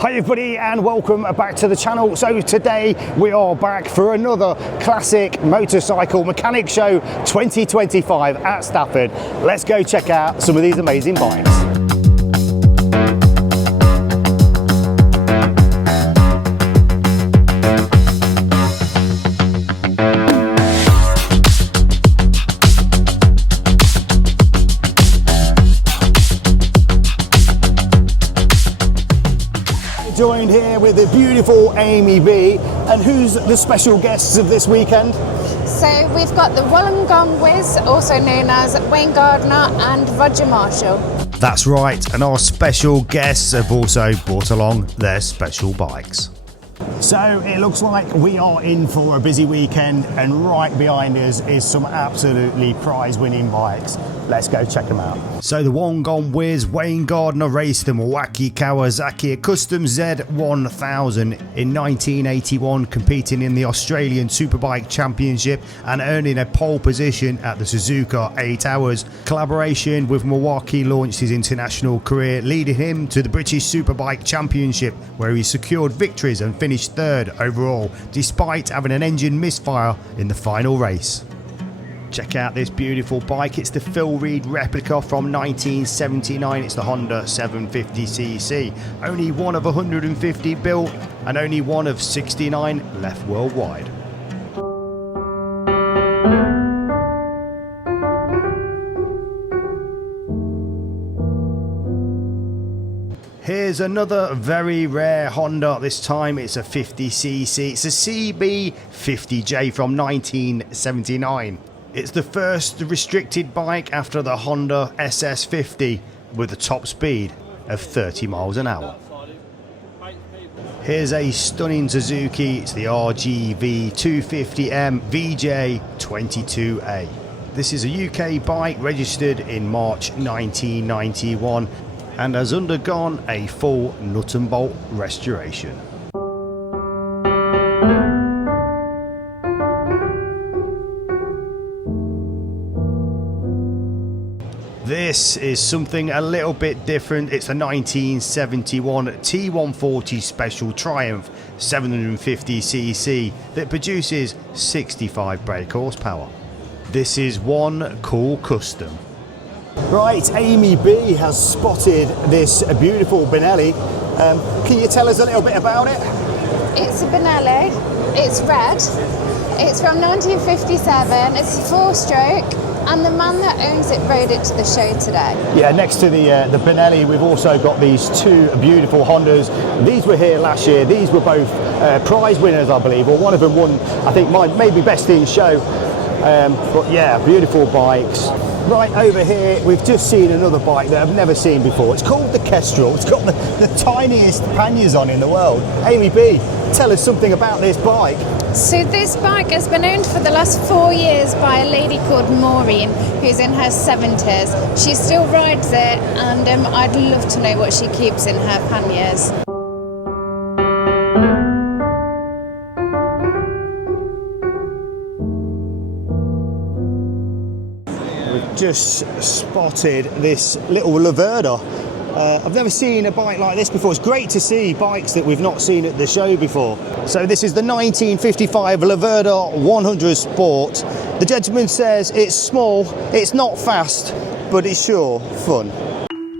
Hi everybody and welcome back to the channel. So today we are back for another classic motorcycle mechanic show 2025 at Stafford. Let's go check out some of these amazing bikes. Joined here with the beautiful Amy B. And who's the special guests of this weekend? So we've got the Wollongong Whiz, also known as Wayne Gardner and Roger Marshall. That's right, and our special guests have also brought along their special bikes. So it looks like we are in for a busy weekend, and right behind us is some absolutely prize-winning bikes. Let's go check them out. So the Wollongong Whiz Wayne Gardner raced the Milwaukee Kawasaki, a custom Z1000 in 1981, competing in the Australian Superbike Championship and earning a pole position at the Suzuka 8 Hours. Collaboration with Milwaukee launched his international career, leading him to the British Superbike Championship, where he secured victories and finished third overall, despite having an engine misfire in the final race. Check out this beautiful bike. It's the Phil Reed replica from 1979. It's the Honda 750cc. Only one of 150 built and only one of 69 left worldwide. Here's another very rare Honda. This time it's a 50cc. It's a CB50J from 1979. It's the first restricted bike after the Honda SS50 with a top speed of 30 miles an hour. Here's a stunning Suzuki. It's the RGV 250M VJ22A. This is a UK bike registered in March 1991 and has undergone a full nut and bolt restoration. This is something a little bit different. It's a 1971 T140 Special Triumph 750cc that produces 65 brake horsepower. This is one cool custom. Right, Amy B has spotted this beautiful Benelli. Can you tell us a little bit about it? It's a Benelli, it's red, it's from 1957, it's a 4-stroke, and the man that owns it rode it to the show today. Yeah, next to the Benelli, we've also got these two beautiful Hondas. These were here last year. These were both prize winners, I believe, or one of them won, I think, maybe best in show. But yeah, beautiful bikes. Right over here, we've just seen another bike that I've never seen before. It's called the Kestrel. It's got the tiniest panniers on in the world. Amy B, tell us something about this bike. So this bike has been owned for the last 4 years by a lady called Maureen, who's in her 70s. She still rides it, and I'd love to know what she keeps in her panniers. Just spotted this little Laverda. I've never seen a bike like this before. It's great to see bikes that we've not seen at the show before. So this is the 1955 Laverda 100 Sport. The gentleman says it's small, it's not fast, but it's sure fun.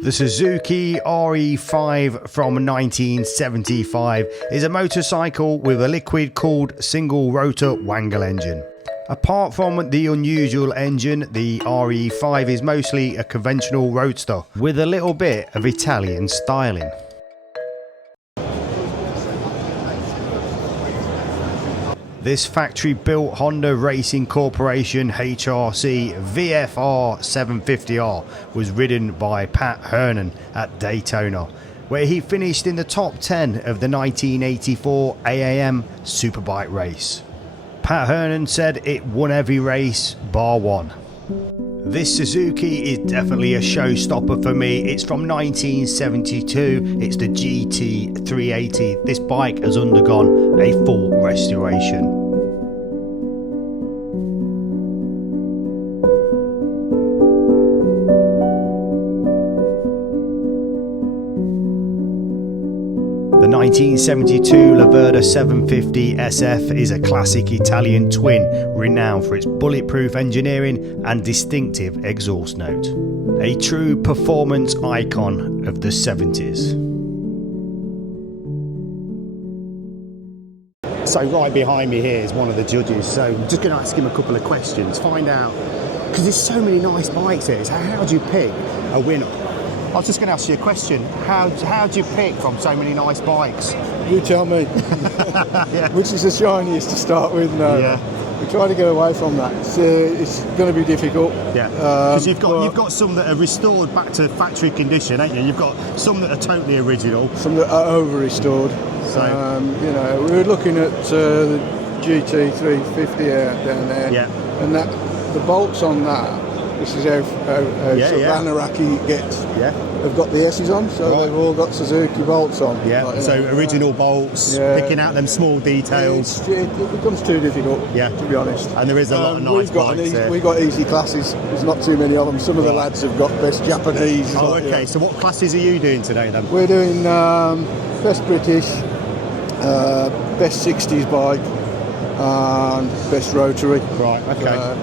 The Suzuki RE5 from 1975 is a motorcycle with a liquid-cooled single-rotor Wangle engine. Apart from the unusual engine, the RE5 is mostly a conventional roadster with a little bit of Italian styling. This factory-built Honda Racing Corporation HRC VFR 750R was ridden by Pat Hernan at Daytona, where he finished in the top 10 of the 1984 AAM Superbike race. Pat Hernan said it won every race bar one. This Suzuki is definitely a showstopper for me. It's from 1972. It's the GT380. This bike has undergone a full restoration. The The 1972 Laverda 750 SF is a classic Italian twin renowned for its bulletproof engineering and distinctive exhaust note. A true performance icon of the 70s. So right behind me here is one of the judges, so I'm just going to ask him a couple of questions, find out, because there's so many nice bikes here, so how do you pick a winner? I was just going to ask you a question, how do you pick from so many nice bikes? You tell me. Yeah. Which is the shiniest to start with? No. Yeah. We try to get away from that. It's going to be difficult. Yeah, because you've got some that are restored back to factory condition, ain't you? You've got some that are totally original. Some that are over-restored. So, you know, we were looking at the GT 350 out down there. Yeah. And the bolts on that, this is how Vanaraki gets. Yeah. They've got the S's on, so they've all got Suzuki bolts on. Yeah, like, so original bolts, picking out them small details. It becomes too difficult, to be honest. And there is a lot of nice bikes there. We've got easy classes, there's not too many of them. Some of the lads have got best Japanese. Oh, okay, so what classes are you doing today then? We're doing best British, best 60s bike, and best rotary. Right, okay.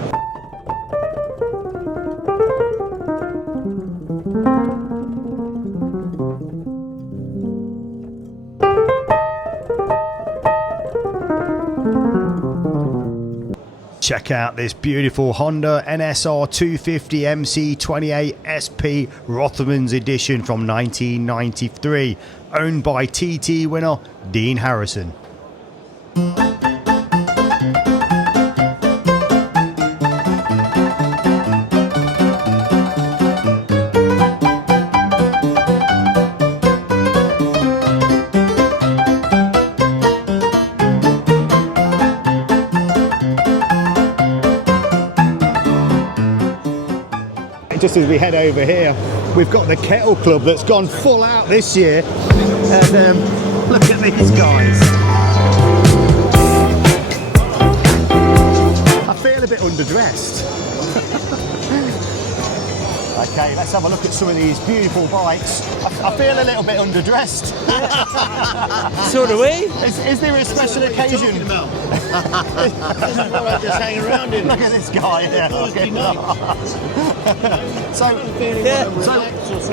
Check out this beautiful Honda NSR 250 MC28 SP Rothmans edition from 1993, owned by TT winner Dean Harrison. Just as we head over here, we've got the Kettle Club that's gone full out this year, and look at these guys. I feel a bit underdressed. Okay, let's have a look at some of these beautiful bikes. I feel a little bit underdressed. So do we. Is there a special occasion? This is what I'm just hanging around in. Look at this guy here. So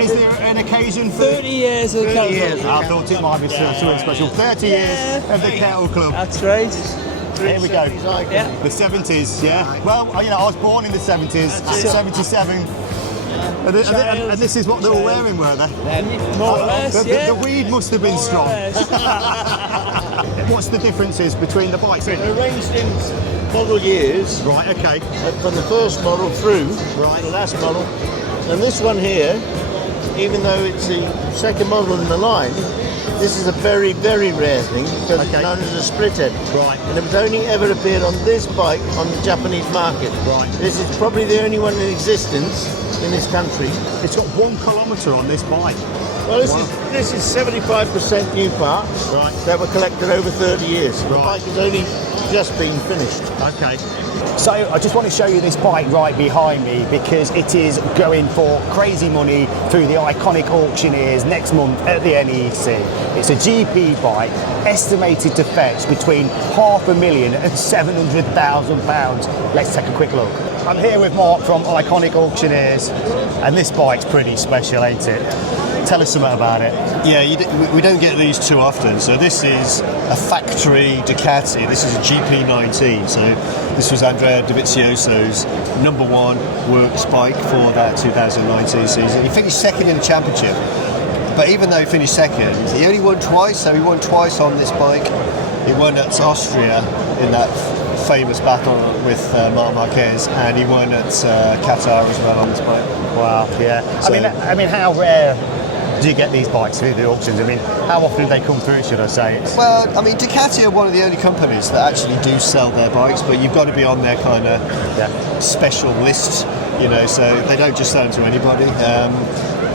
is there an occasion for 30 years of the 30 Kettle years? Club. I thought it might be something special. 30 years of the Kettle Club. That's right. Here we go. Yeah. The 70s, yeah. Well, you know, I was born in the 70s, 77. And this is what they were wearing, were they? More or less, the weed must have been strong. What's the differences between the bikes? They're arranged in model years. Right, okay. From the first model through the last model. And this one here, even though it's the second model in the line, this is a very, very rare thing because it's known as a split head. Right. And it was only ever appeared on this bike on the Japanese market. Right. This is probably the only one in existence in this country. It's got 1 kilometre on this bike. Well, this is 75% new parts that were collected over 30 years. The bike has only just been finished. Okay. So I just want to show you this bike right behind me because it is going for crazy money through the iconic auctioneers next month at the NEC. It's a GP bike estimated to fetch between £500,000 and £700,000. Let's take a quick look. I'm here with Mark from Iconic Auctioneers, and this bike's pretty special, ain't it? Tell us something about it. Yeah, we don't get these too often. So this is a factory Ducati. This is a GP19. So this was Andrea Dovizioso's #1 works bike for that 2019 season. He finished second in the championship. But even though he finished second, he only won twice. So he won twice on this bike. He won at Austria in that famous battle with Marc Marquez, and he won at Qatar as well on this bike. Wow, yeah. So, I mean, how rare do you get these bikes through the auctions? I mean, how often do they come through, should I say? Well, I mean, Ducati are one of the only companies that actually do sell their bikes, but you've got to be on their kind of special list, you know, so they don't just sell them to anybody.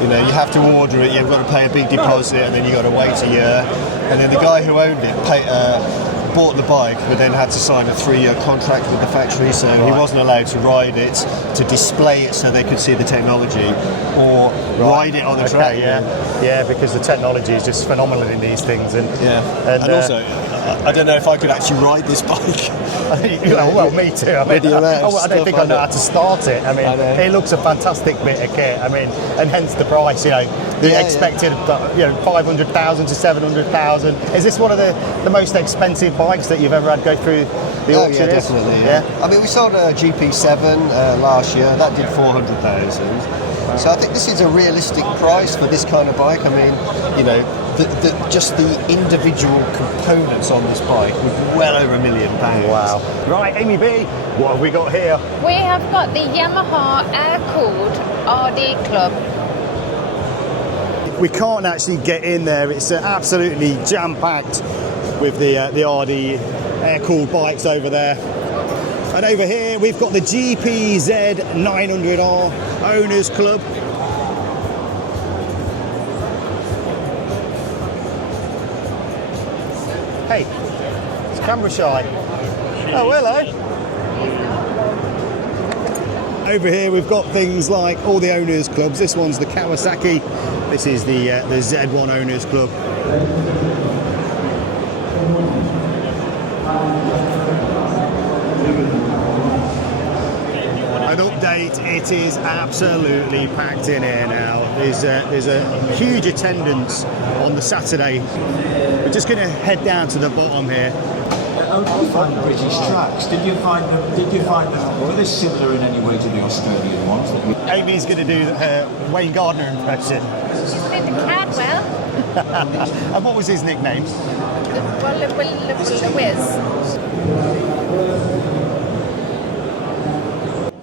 You know, you have to order it, you've got to pay a big deposit, and then you've got to wait a year. And then the guy who owned it bought the bike, but then had to sign a 3-year contract with the factory, so he wasn't allowed to ride it, to display it so they could see the technology, or ride it on the track. Yeah, because the technology is just phenomenal in these things. And also, I don't know if I could actually ride this bike. Well, me too. I mean, I don't think I know how to start it. I mean, it looks a fantastic bit of kit. I mean, and hence the price. You know, the expected, 500,000 to 700,000. Is this one of the most expensive bikes that you've ever had go through the auction? Yeah, definitely. Yeah. I mean, we sold a GP7 last year. That did 400,000. So I think this is a realistic price for this kind of bike. I mean, just the individual components on this bike were well over £1 million. Wow. Right, Amy B, what have we got here? We have got the Yamaha air-cooled RD Club. We can't actually get in there. It's absolutely jam-packed with the RD air-cooled bikes over there. And over here we've got the GPZ 900R Owners Club. Hey, it's camera shy. Oh, hello. Over here we've got things like all the owners clubs. This one's the Kawasaki. This is the Z1 Owners Club. An update, it is absolutely packed in here now. There's a huge attendance on the Saturday. We're just going to head down to the bottom here. How did you find the British tracks? Did you find them, were they similar in any way to the Australian ones? Amy's going to do her Wayne Gardner impression. She's been to Cadwell. And what was his nickname? The Whiz.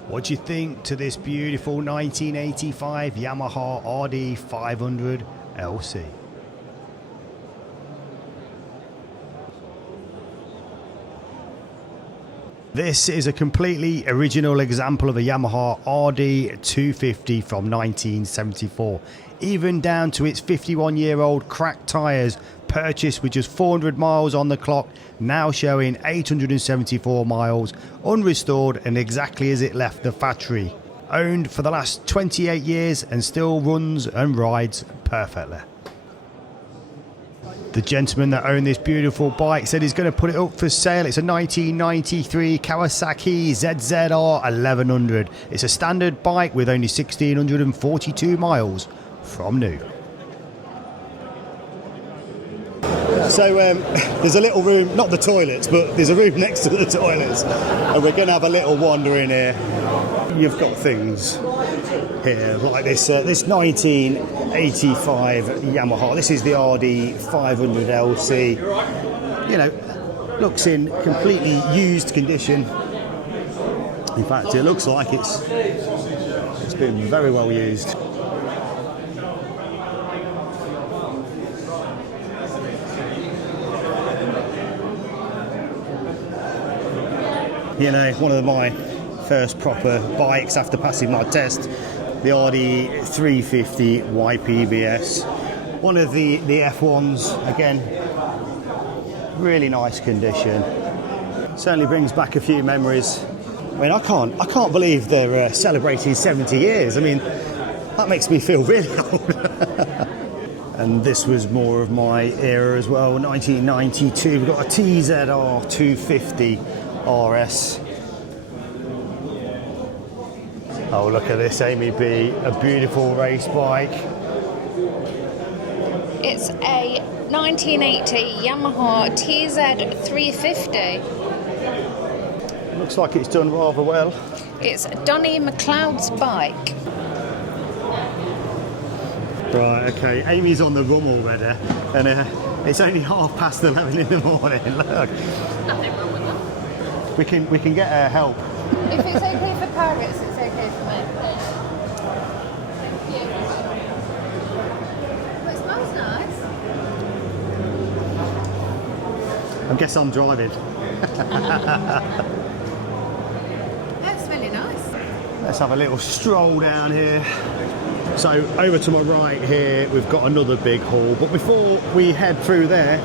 What do you think to this beautiful 1985 Yamaha RD 500 LC? This is a completely original example of a Yamaha RD 250 from 1974, even down to its 51-year-old cracked tyres, purchased with just 400 miles on the clock, now showing 874 miles, unrestored and exactly as it left the factory. Owned for the last 28 years and still runs and rides perfectly. The gentleman that owned this beautiful bike said he's going to put it up for sale. It's a 1993 Kawasaki ZZR 1100. It's a standard bike with only 1,642 miles from new. So there's a little room, not the toilets, but there's a room next to the toilets. And we're going to have a little wander in here. You've got things here like this 1985 Yamaha. This is the RD 500 LC. Looks in completely used condition. In fact, it looks like it's been very well used. One of my first proper bikes after passing my test, the RD 350 YPBS. One of the F1s, again, really nice condition. Certainly brings back a few memories. I mean, I can't believe they're celebrating 70 years. I mean, that makes me feel really old. And this was more of my era as well, 1992. We've got a TZR 250 RS. Oh, look at this, Amy B, a beautiful race bike. It's a 1980 Yamaha TZ 350. Looks like it's done rather well. It's Donnie McLeod's bike. Right, okay, Amy's on the run already, and it's only 11:30 in the morning. Look. Nothing wrong with that. We can get her help. If it's okay for parrots, it's okay for me. Thank you. Well, it smells nice. I guess I'm driving. That's really nice. Let's have a little stroll down here. So over to my right here, we've got another big hall. But before we head through there,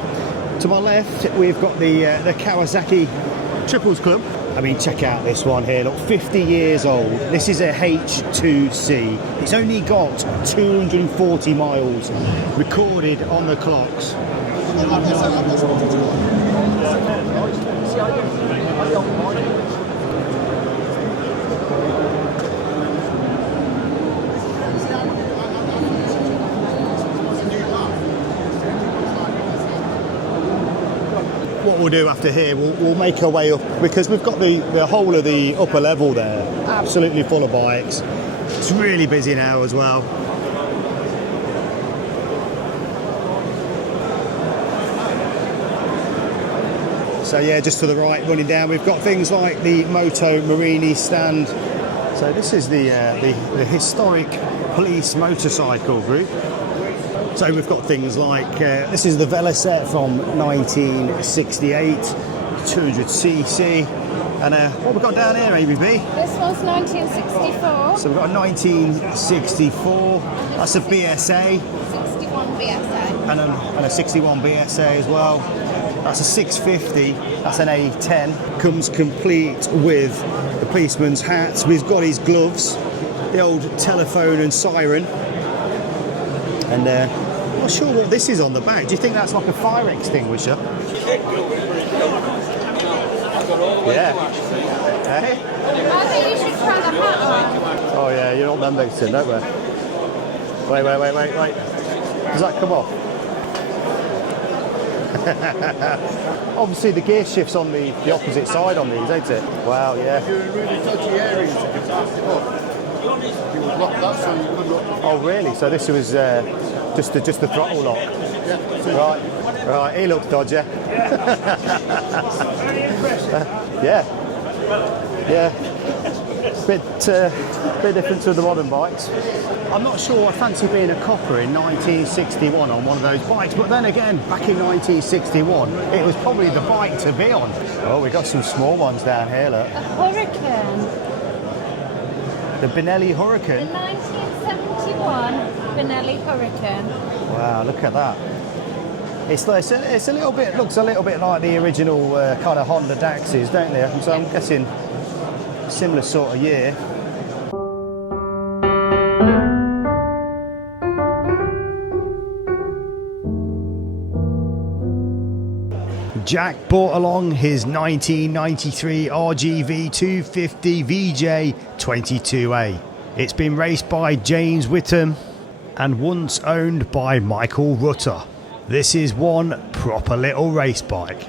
To my left, we've got the Kawasaki Triples Club. I mean, check out this one here, look, 50 years old. This is a H2C. It's only got 240 miles recorded on the clocks. What we'll do after here, we'll make our way up, because we've got the whole of the upper level there absolutely full of bikes. It's really busy now as well. So yeah, just to the right, running down, we've got things like the Moto Marini stand. So this is the historic police motorcycle group. So we've got things like, this is the Velocet from 1968, 200cc. And what we've got down here, ABB? This one's 1964. So we've got a 1964, that's a BSA. 61 BSA. And a 61 BSA as well. That's a 650, that's an A10. Comes complete with the policeman's hats. We've got his gloves, the old telephone and siren. And I'm not sure what this is on the back. Do you think that's like a fire extinguisher? Yeah. Hey? I think you should try the hat on. Oh yeah, you're not them next to, don't we? Wait. Does that come off? Obviously the gear shift's on the opposite side on these, ain't it? Wow, yeah. If you're in really dodgy areas, you can start it off. You would lock that so you could lock. Oh really? So this was just the throttle lock? Yeah. Right, he looks dodgy. Yeah. Bit different to the modern bikes. I'm not sure I fancy being a copper in 1961 on one of those bikes, but then again, back in 1961, it was probably the bike to be on. Oh, we got some small ones down here, look. A Hurricane. The Benelli Hurricane. The 1971 Benelli Hurricane. Wow, look at that. It's a little bit, looks a little bit like the original kind of Honda Daxes, don't they? So I'm guessing similar sort of year. Jack brought along his 1993 RGV 250 VJ 22A. It's been raced by James Whittam and once owned by Michael Rutter. This is one proper little race bike.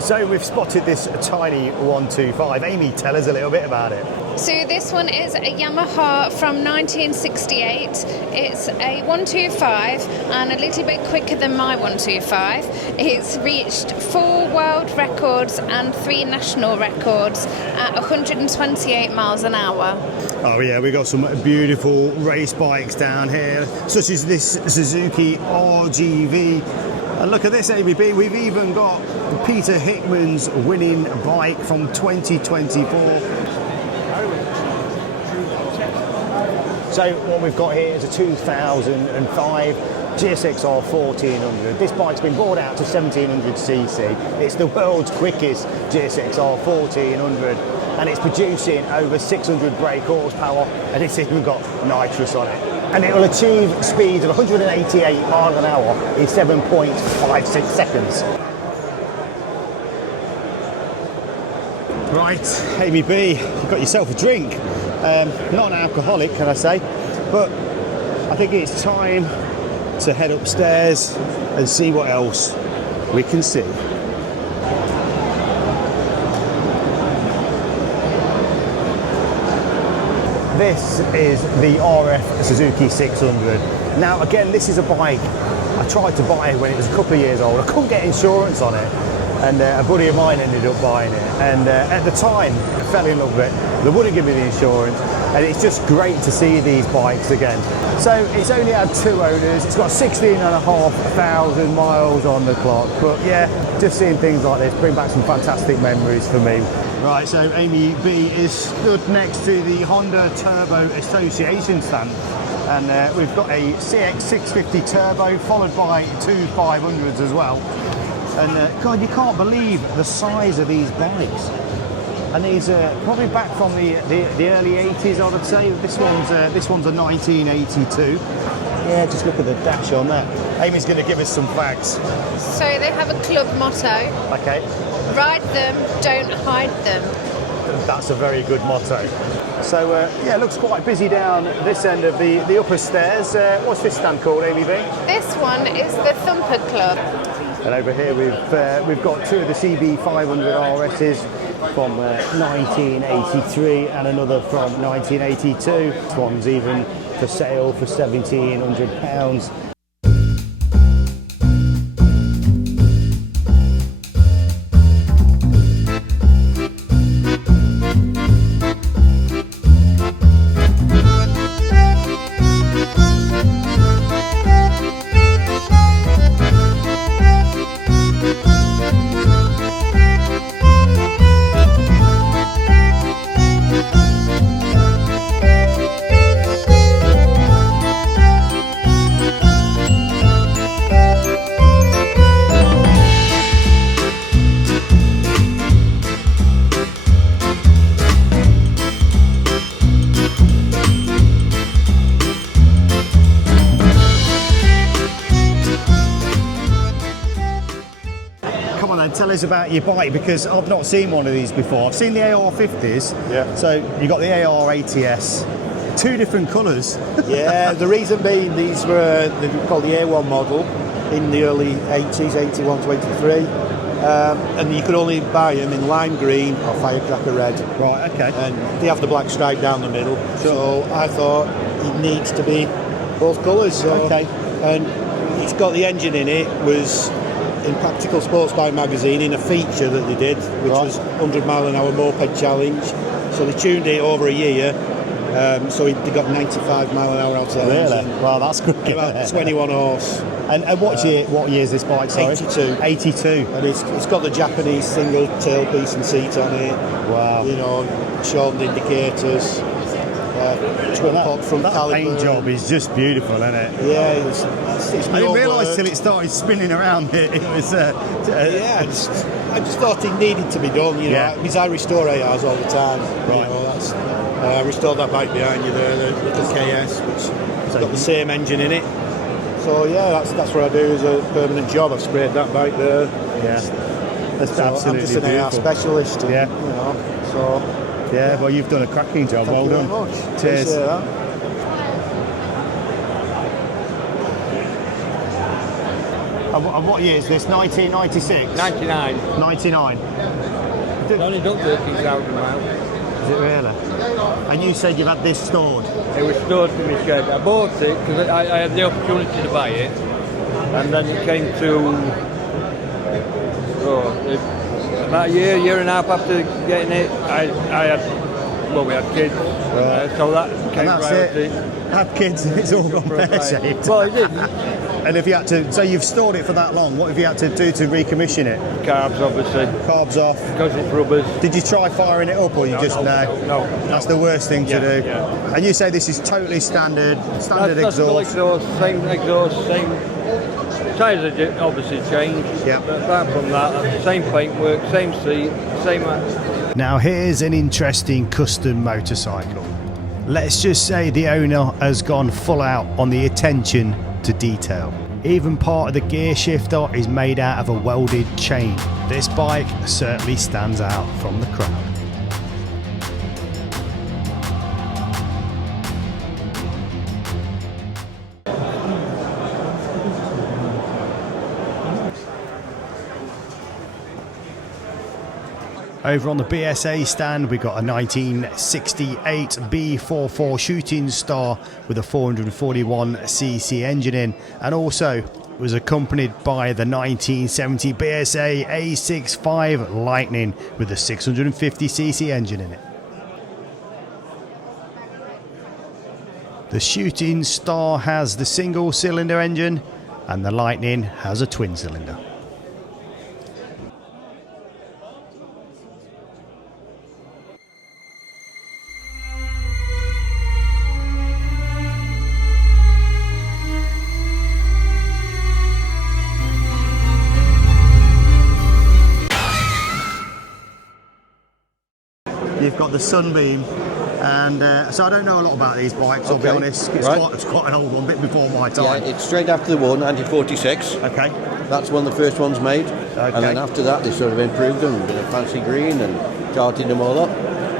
So we've spotted this tiny 125. Amy, tell us a little bit about it. So this one is a Yamaha from 1968. It's a 125 and a little bit quicker than my 125. It's reached 4 world records and 3 national records at 128 miles an hour. Oh yeah, we got some beautiful race bikes down here, such as this Suzuki RGV. And look at this, ABB, we've even got Peter Hickman's winning bike from 2024. So what we've got here is a 2005 GSXR 1400. This bike's been brought out to 1700cc. It's the world's quickest GSXR 1400 and it's producing over 600 brake horsepower and it's even got nitrous on it. And it will achieve speeds of 188 miles an hour in 7.56 seconds. Right, ABB, you've got yourself a drink. Not an alcoholic, can I say, but I think it's time to head upstairs and see what else we can see. This is the RF Suzuki 600. Now again, this is a bike I tried to buy when it was a couple of years old. I couldn't get insurance on it and a buddy of mine ended up buying it, and at the time I fell in love with it. They wouldn't give me the insurance and it's just great to see these bikes again. So it's only had 2 owners, it's got 16,500 miles on the clock, but yeah, just seeing things like this bring back some fantastic memories for me. Right, so Amy B is stood next to the Honda Turbo Association stand, and we've got a CX650 Turbo followed by 2 500s as well. And God, you can't believe the size of these bikes. And these are probably back from the early 80s, I would say. This one's a 1982. Yeah, just look at the dash on that. Amy's going to give us some facts. So they have a club motto. Okay. Ride them, don't hide them. That's a very good motto. So, yeah, it looks quite busy down this end of the upper stairs. What's this stand called, Amy B? This one is the Thumper Club. And over here we've got two of the CB500 RSs from 1983 and another from 1982. This one's even for sale for £1,700. Tell us about your bike, because I've not seen one of these before. I've seen the AR50s. Yeah. So you got the AR80S, two different colours. Yeah, the reason being these were called the A1 model in the early 80s, 81 to 83. And you could only buy them in lime green or firecracker red. Right, okay. And they have the black stripe down the middle. So I thought it needs to be both colours. So, okay. And it's got the engine in it, was in Practical Sports Bike magazine in a feature that they did, which was 100 mile an hour moped challenge. So they tuned it over a year, so they got 95 mile an hour out of that engine. Really? Well, that's good. About 21 horse. And what year is this bike? Sorry? 82. 82. And it's got the Japanese single tailpiece and seat on it. Wow. You know, shortened indicators. Twin pot front that caliper. paint job is just beautiful, isn't it? Yeah, it's I didn't realise till it started spinning around. It was. Yeah, I just thought it needed to be done. You know, because I restore ARs all the time. Right. You know, that's I restored that bike behind you there, the little KS, which got the same engine in it. So yeah, that's what I do as a permanent job. I've sprayed that bike there. Yeah, that's so absolutely I'm just an AR beautiful. specialist. And, Yeah. You know, so. Yeah, well, you've done a cracking job. Thank well you done. very much. Cheers. Appreciate that. And what year is this? 1996? 99. 99. It's only done 13,000 miles. Is it really? And you said you've had this stored? It was stored in my shed. I bought it because I had the opportunity to buy it, and then it came to about a year and a half after getting it. We had kids, so that came and that's priority. it. Had kids, and it's all gone pear-shaped. Well, it did. And if you had to, so you've stored it for that long, what have you had to do to recommission it? Carbs, obviously. Carbs off. Because it's rubbers. Did you try firing it up, or you No. That's the worst thing to do. Yeah. And you say this is totally standard That's exhaust. same exhaust, same tyres are obviously changed. Yeah. But apart from that, same paintwork, same seat, same. Now here's an interesting custom motorcycle. Let's just say the owner has gone full out on the attention to detail. Even part of the gear shifter is made out of a welded chain. This bike certainly stands out from the crowd. Over on the BSA stand, we got a 1968 B44 Shooting Star with a 441cc engine in, and also was accompanied by the 1970 BSA A65 Lightning with a 650cc engine in it. The Shooting Star has the single cylinder engine, and the Lightning has a twin cylinder. got the Sunbeam. And so I don't know a lot about these bikes, I'll be honest. It's quite an old one, bit before my time. Yeah, it's straight after the war, 1946. Okay. That's when the first one's made. Okay. And then after that, they sort of improved them, did a fancy green and charted them all up.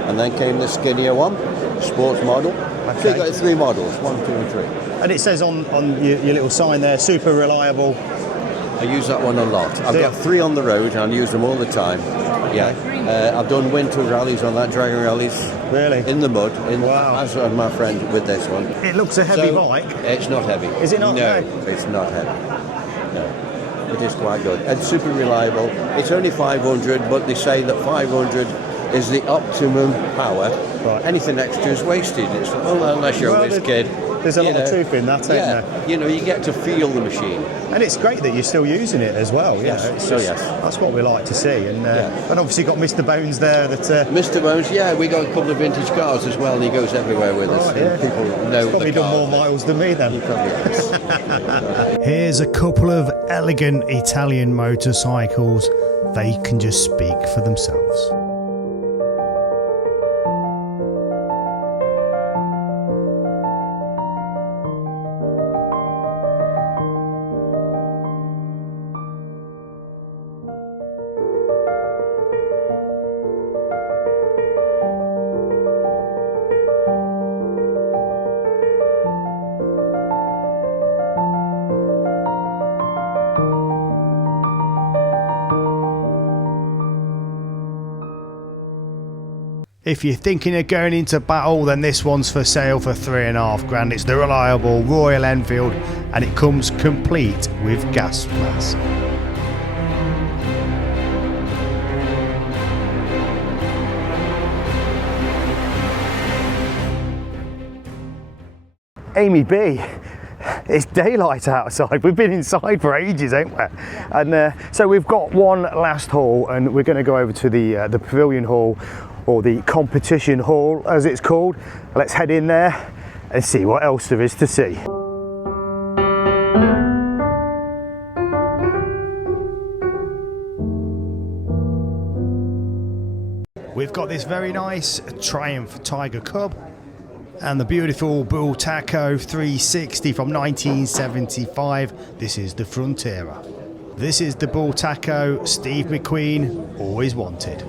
And then came the skinnier one, sports model. Okay. So you got 3 models, 1, 2 and 3. And it says on your little sign there, super reliable. I use that one a lot. I've got 3 on the road and I use them all the time. Yeah. I've done winter rallies on that, dragon rallies. Really? In the mud. Wow. As my friend with this one. It looks a heavy bike. It's not heavy. Is it not? No, it's not heavy. No. It is quite good. And super reliable. It's only 500, but they say that 500 is the optimum power. Right. Anything extra is wasted. It's unless you're a whiz kid. There's a lot of truth in that, isn't there? You know, you get to feel the machine. And it's great that you're still using it as well. Yes. That's what we like to see. And obviously got Mr. Bones there. Mr. Bones, we got a couple of vintage cars as well. He goes everywhere with us. Yeah. People know He's probably done more miles than me then. He probably has. Here's a couple of elegant Italian motorcycles. They can just speak for themselves. If you're thinking of going into battle, then this one's for sale for £3.5 grand. It's the reliable Royal Enfield and it comes complete with gas mask. Amy B, it's daylight outside. We've been inside for ages, ain't we? Yeah. And so we've got one last hall and we're going to go over to the pavilion hall, or the competition hall as it's called. Let's head in there and see what else there is to see. We've got this very nice Triumph Tiger Cub and the beautiful Bull Taco 360 from 1975. This is the Frontiera. This is the Bull Taco Steve McQueen always wanted.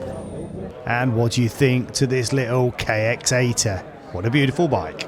And what do you think to this little KX8er? What a beautiful bike.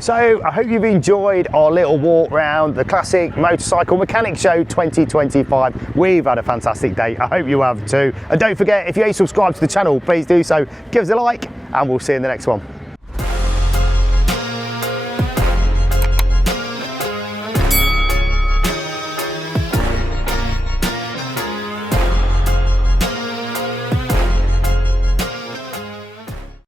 So I hope you've enjoyed our little walk round the Classic Motorcycle Mechanic Show 2025. We've had a fantastic day. I hope you have too. And don't forget, if you ain't subscribed to the channel, please do so. Give us a like and we'll see you in the next one.